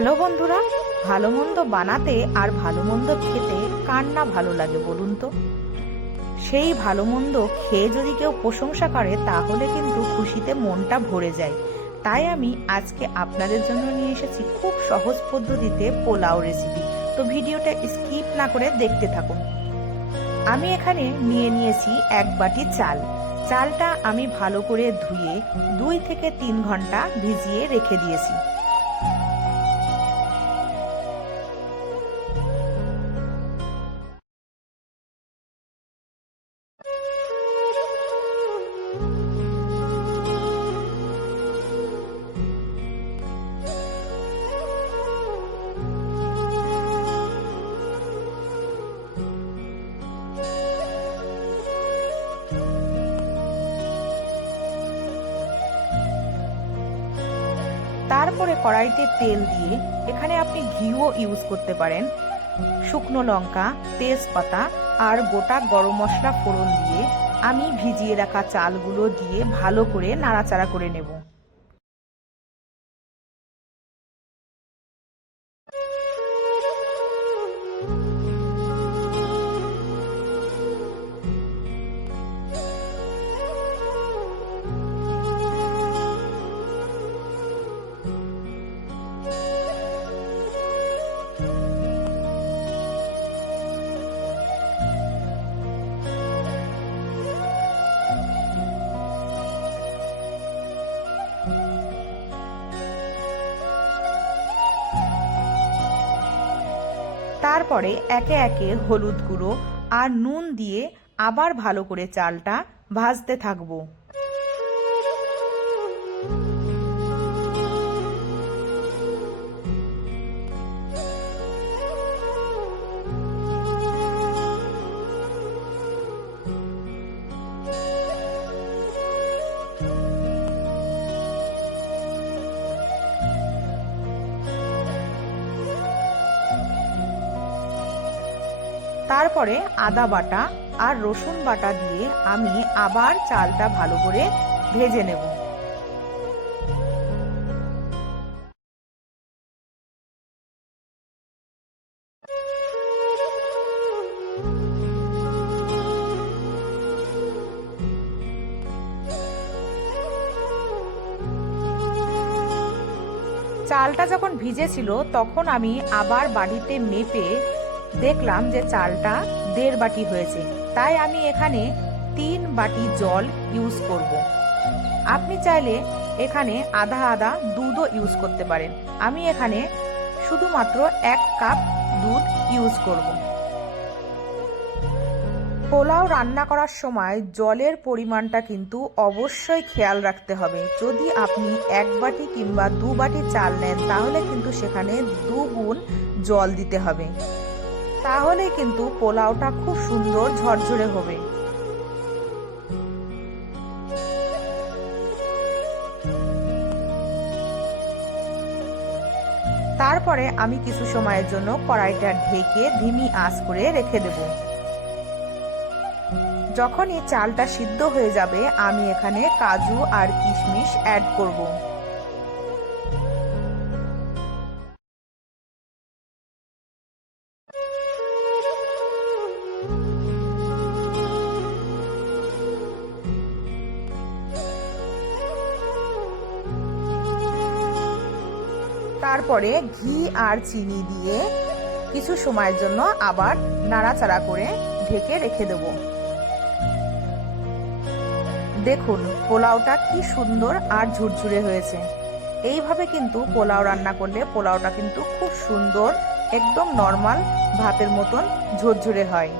Hello বন্ধুরা, ভালো মন্দ বানাতে আর ভালো মন্দ খেতে কার না ভালো লাগে বলুন তো? সেই ভালো মন্দ খেয়ে যদি কেউ প্রশংসা করে, তাহলে কিন্তু খুশিতে মনটা ভরে যায়। তাই আমি আজকে আপনাদের জন্য নিয়ে এসেছি খুব সহজ পদ্ধতিতে পোলাও রেসিপি তো ভিডিওটা স্কিপ না করে দেখতে থাকুন। আমি এখানে নিয়ে নিয়েছি এক বাটি চাল। চালটা আমি ভালো করে ধুয়ে দুই থেকে তিন ঘণ্টা ভিজিয়ে রেখে দিয়েছি। তারপরে কড়াইতে তেল দিয়ে এখানে আপনি ঘিও ইউজ করতে পারেন। শুকনো লঙ্কা, তেজপাতা আর গোটা গরম মশলা ফোড়ন দিয়ে আমি ভিজিয়ে রাখা চালগুলো দিয়ে ভালো করে নাড়াচাড়া করে নেব। তারপরে একে একে হলুদ গুঁড়ো আর নুন দিয়ে আবার ভালো করে চালটা ভাজতে থাকব। তারপরে আদা বাটা আর রসুন বাটা দিয়ে আমি আবার চালটা ভালো করে ভেজে নেব। চালটা যখন ভিজেছিল, তখন আমি আবার বাড়িতে মেপে দেখলাম যে চালটা দেড় বাটি হয়েছে তাই আমি এখানে তিন বাটি জল ইউজ করব। আপনি চাইলে এখানে আধা আধা দুধও ইউজ করতে পারেন আমি এখানে শুধুমাত্র এক কাপ দুধ ইউজ করব। পোলাও রান্না করার সময় জলের পরিমাণটা কিন্তু অবশ্যই খেয়াল রাখতে হবে যদি আপনি এক বাটি কিংবা দু বাটি চাল নেন, তাহলে কিন্তু সেখানে দুগুণ জল দিতে হবে তাহলে কিন্তু পোলাওটা খুব সুন্দর ঝরঝরে হবে। তারপরে আমি কিছু সময়ের জন্য কড়াইটা ঢেকে ধিমি আঁচ করে রেখে দেব। যখনই চালটা সিদ্ধ হয়ে যাবে, আমি এখানে কাজু আর কিশমিশ অ্যাড করব। তারপরে ঘি আর চিনি দিয়ে কিছু সময়ের জন্য আবার নাড়াচাড়া করে ঢেকে রেখে দেব। দেখুন, পোলাওটা কি সুন্দর আর ঝুরঝুরে হয়েছে। এইভাবে কিন্তু পোলাও রান্না করলে পোলাওটা কিন্তু খুব সুন্দর, একদম নর্মাল, ভাতের মতন ঝুরঝুরে হয়।